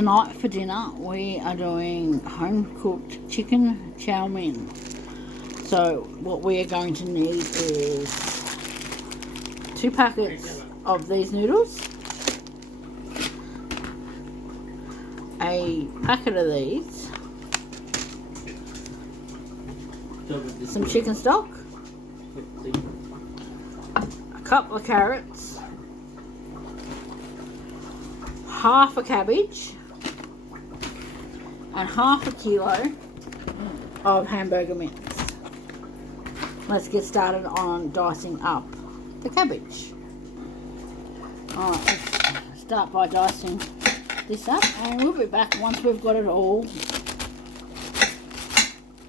tonight for dinner we are doing home cooked chicken chow mein. So what we are going to need is 2 packets of these noodles, a packet of these, some chicken stock, a couple of carrots, half a cabbage, and half a kilo of Hamburger mince. Let's get started on dicing up the cabbage. Alright, let's start by dicing this up, and we'll be back once we've got it all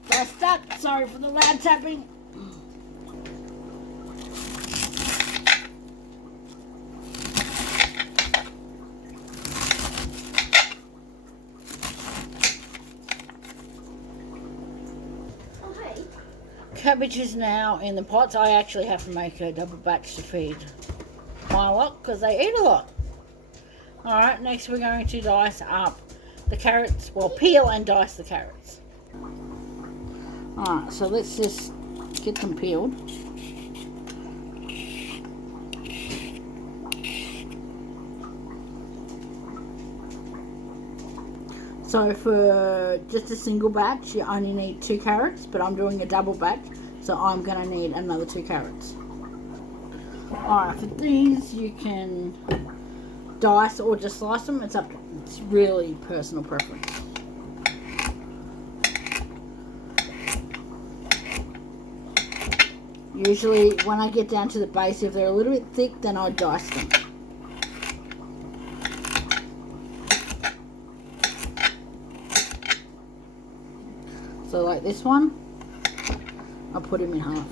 diced up. Sorry for the loud tapping. Cabbage is now in the pots. I actually have to make a double batch to feed my lot because they eat a lot. Alright, next we're going to dice up the carrots. Well, peel and dice the carrots. Alright, so let's just get them peeled. So for just a single batch, you only need 2 carrots, but I'm doing a double batch, so I'm going to need another 2 carrots. Alright, for these you can dice or just slice them. It's really personal preference. Usually when I get down to the base, if they're a little bit thick, then I dice them. So like this one, I'll put him in half.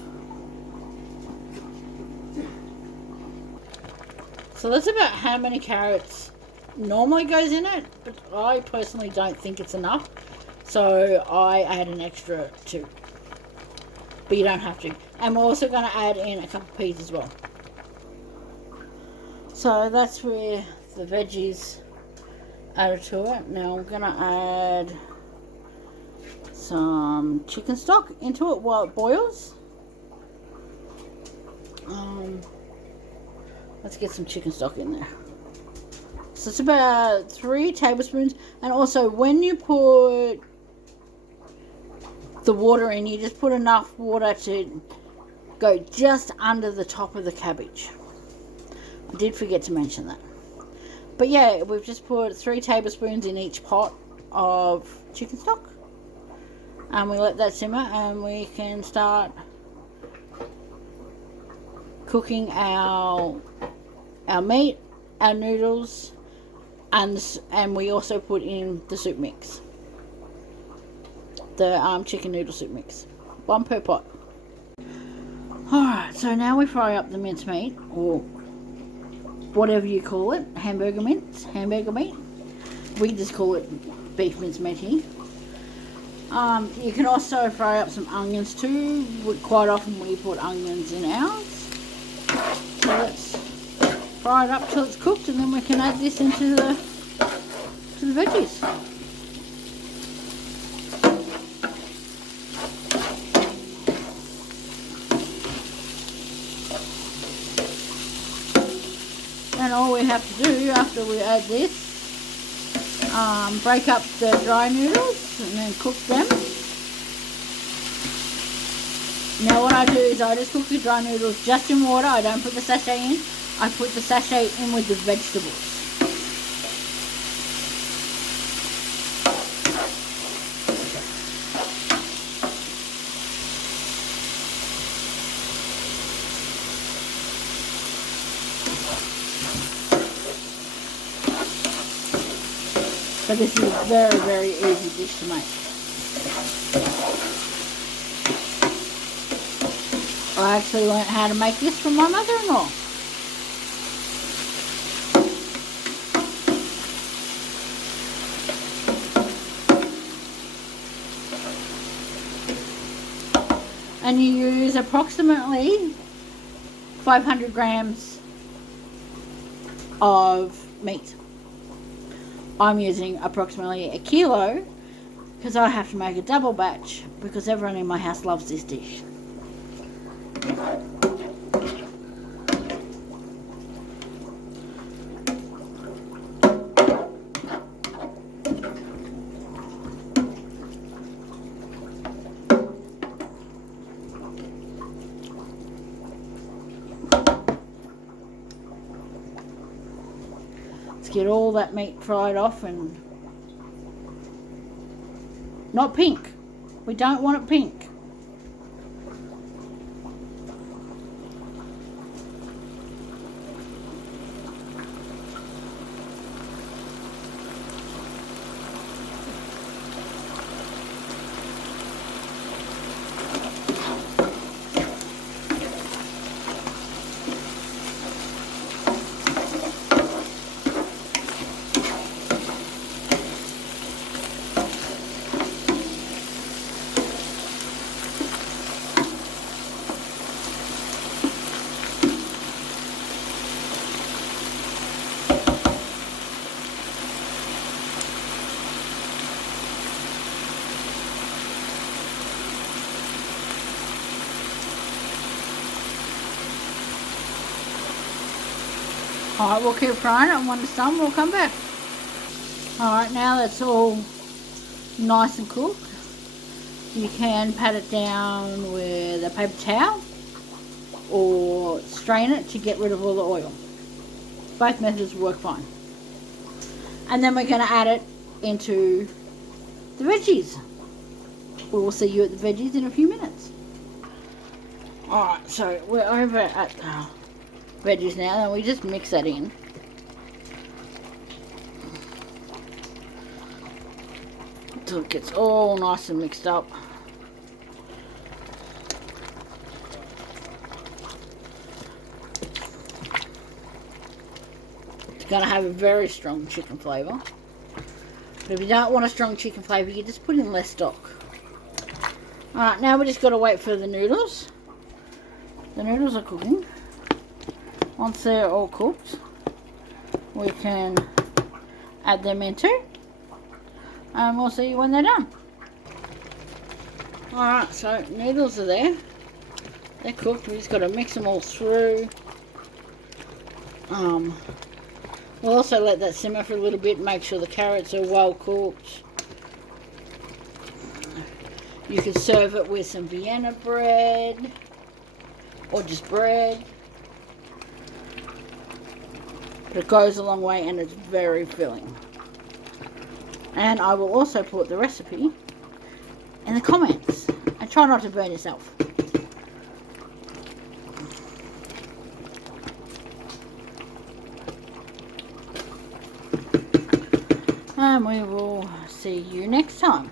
So that's about how many carrots normally goes in it, but I personally don't think it's enough. So I add an extra 2. But you don't have to. And we're also going to add in a couple of peas as well. So that's where the veggies added to it. Now I'm going to add some chicken stock into it while it boils. Let's get some chicken stock in there. So it's about 3 tablespoons. And also when you put the water in, you just put enough water to go just under the top of the cabbage. I did forget to mention that. But yeah, we've just put 3 tablespoons in each pot of chicken stock. And we let that simmer, and we can start cooking our meat, our noodles, and we also put in the soup mix, the chicken noodle soup mix, 1 per pot. Alright, so now we fry up the minced meat, or whatever you call it, hamburger mince, hamburger meat. We just call it beef mince meat here. You can also fry up some onions too. Quite often we put onions in ours. So let's fry it up till it's cooked, and then we can add this into the veggies. And all we have to do after we add this, break up the dry noodles and then cook them. Now what I do is I just cook the dry noodles just in water. I don't put the sachet in. I put the sachet in with the vegetables. So this is a very, very easy dish to make. I actually learned how to make this from my mother-in-law. And you use approximately 500 grams of meat. I'm using approximately a kilo because I have to make a double batch because everyone in my house loves this dish. Let's get all that meat fried off, and not pink. We don't want it pink. Alright, we'll keep frying it, and when it's done, we'll come back. Alright, now that's all nice and cooked. You can pat it down with a paper towel or strain it to get rid of all the oil. Both methods work fine. And then we're going to add it into the veggies. We will see you at the veggies in a few minutes. Alright, so we're over at veggies now, and we just mix that in. Until it gets all nice and mixed up. It's going to have a very strong chicken flavour. But if you don't want a strong chicken flavour, you just put in less stock. Alright, now we just got to wait for the noodles. The noodles are cooking. Once they're all cooked, we can add them into, and we'll see when they're done. Alright, so noodles are there. They're cooked. We just got to mix them all through. We'll also let that simmer for a little bit, make sure the carrots are well cooked. You could serve it with some Vienna bread or just bread. But it goes a long way, and it's very filling. And I will also put the recipe in the comments. And try not to burn yourself. And we will see you next time.